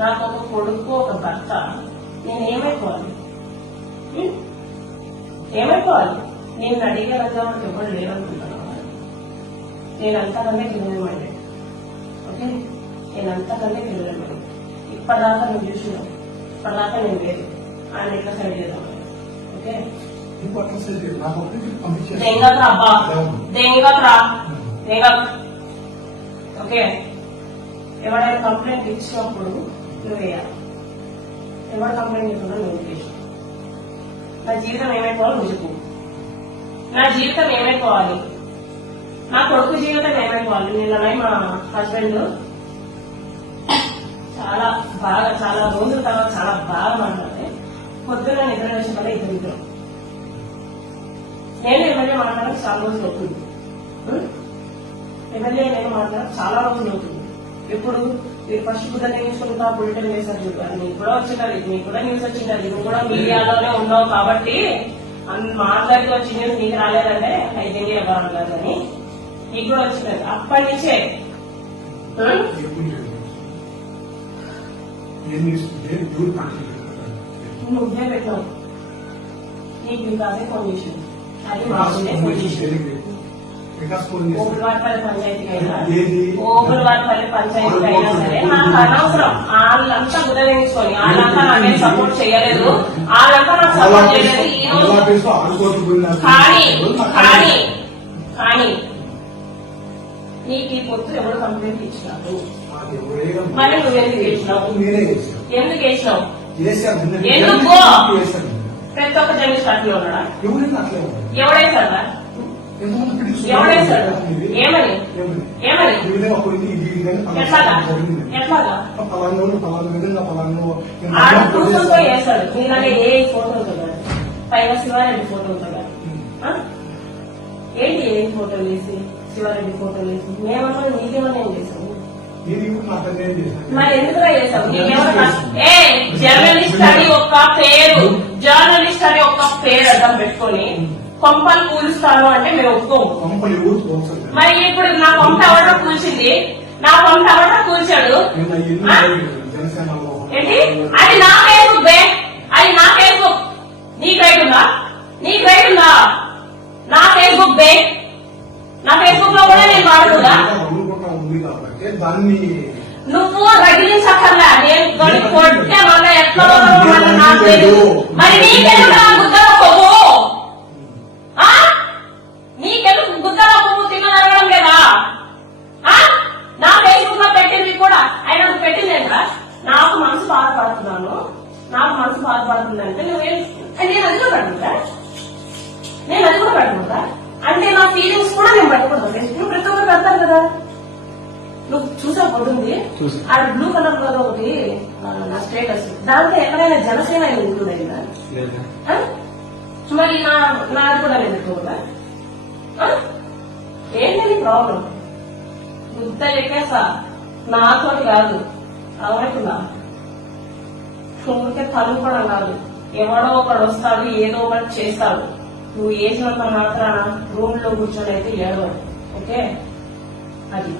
నాకు ఒక కొడుకు ఒక భర్త, నేను ఏమైపోవాలి? ఏమైపోవాలి? నేను అడిగే రజానికి ఎవరు లేరనుకుంటున్నాను. నేను అంతకంటే తెలియమండి. ఓకే, నేను అంతకంటే తెలియమండి. ఇప్పటిదాకా నేను చూసినా, ఇప్పటిదాకా నేను లేదు. ఆయన ఎట్లా సైడ్ చేద్దాం? ఓకే, దెంగరా అబ్బా, దెంగరా దెంగ. ఓకే, ఎవరైనా కంప్లైంట్ ఇచ్చినప్పుడు నువ్వు వేయాలి. ఎవరు కంప్లైంట్ ఇస్తున్నా నువ్వు చేసి నా జీవితం ఏమైపోవాలి నువ్వు చెప్పు. నా జీవితం ఏమైపోవాలి, నా కొడుకు జీవితం ఏమైపోవాలి. నిన్న మా హస్బెండ్ చాలా రోజుల తర్వాత చాలా బాగా మాట్లాడితే పొద్దున్న నిద్ర వేసిన వల్ల ఇద్దరు నేను ఎమ్మెల్యే మాట్లాడడానికి చాలా రోజులు అవుతుంది. ఎమ్మెల్యే నేను మాట్లాడడానికి చాలా రోజులు అవుతుంది. ఇప్పుడు మీరు ఫస్ట్ బుద్ధ నేర్చుకుంటా బులెటిన్ వేశారు చూడాలి. నీకు కూడా వచ్చిండాలి, నీకు కూడా న్యూస్ వచ్చిండాలి. నువ్వు కూడా మీడియాలోనే ఉన్నావు కాబట్టి మాట్లాడితే వచ్చి న్యూస్ నీకు రాలేదంటే అయితే ఎవరు కాదు అని నీకు కూడా వచ్చిండాలి. అప్పటి నుంచే నువ్వే పెట్టావు. నీకు మీకు అదే ఫోన్ చేసింది. అది మామూలే ఫోన్ చేసింది. ఓబులవారిపల్లి పంచాయతీకి అయినా సరే నాకు అనవసరం. వాళ్ళంతా గుదవేయించుకొని వాళ్ళంతా నాకేం సపోర్ట్ చేయలేదు, వాళ్ళంతా నాకు సపోర్ట్ చేయలేదు. కానీ నీకు ఈ పొత్తు ఎవరు కంప్లైంట్ ఇచ్చినావు? మరి నువ్వు ఎందుకు వేసినావు? ఎందుకు వేసినావు? ఎందుకు? ప్రతి ఒక్క జర్నలిస్ట్ అట్లే ఉన్నాడా? ఎవడేసాడా? ఎవడేసాడు? ఏమని ఏమని ఎట్లాగా ఎట్లాగా కూర్చొతో వేసాడు. మీలాగే ఏ ఫోటో ఉంటుందా? పైన శివారెడ్డి ఫోటో ఉంటుందా? ఏంటి ఏ ఫోటోలు వేసి శివారెడ్డి ఫోటోలు వేసి మేమన్నా నీకేమన్నా ఏం చేసాము? మరి ఎందుకు చేసావు? జర్నలిస్ట్ అని ఒక్క పేరు, జర్నలిస్ట్ అని ఒక్క పేరు అర్థం పెట్టుకొని కొంపలు కూలుస్తాను అంటే మేము ఒప్పుకోము. మరి ఇప్పుడు నా కొంప ఎవరో కూల్చింది, నా కొంప ఎవరో కూల్చాడు ఏంటి? అది నా ఫేస్బుక్ బే, అది నా ఫేస్బుక్. నీకు రైట్ ఉందా? నీకు రైట్ ఉందా? నా ఫేస్బుక్ బే, నా ఫేస్బుక్ లో కూడా నేను వాడుతుందా? నువ్వు రగిలించక్కర్లా. నేను కొట్టే వల్ల ఎట్లా నాకు తెలియదు. మరి నీకెందుకు నా గుద్దలో కొవ్వు? నీకెందుకు గుద్దలో కొవ్వు తిన్నదరగడం లేదా? నా ఫేస్బుక్ లో పెట్టింది కూడా ఆయన పెట్టింది ఏంట్రా? నాకు మనసు బాధపడుతున్నాను, నాకు మనసు బాధపడుతుందంటే నువ్వేం? నేను అది కూడా పడుతుందా? నేను అది కూడా పడుతుందా? అంటే నా ఫీలింగ్స్ కూడా నేను పట్టుకుంటాను. నువ్వు ప్రతి ఒక్కరు పెడతారు కదా. నువ్వు చూసా పడుతుంది అది బ్లూ కలర్ లో ఒకటి నా స్టేటస్, దాంట్లో ఎక్కడైనా జనసేన ఇంక్లూడ్ అయిందా? మరి నాది కూడా లేదు కదా. ఏంటని ప్రాబ్లం? గుద్ద ఎక్కేసా నాతో కాదు, అవైపులా ఊరికే తలుపుకోవడం కాదు. ఎవడో ఒకడు వస్తాడు, ఏదో ఒకటి చేస్తాడు. నువ్వు వేసినంత మాత్రాన రూమ్ లో కూర్చొని అయితే ఏడవ. ఓకే, అది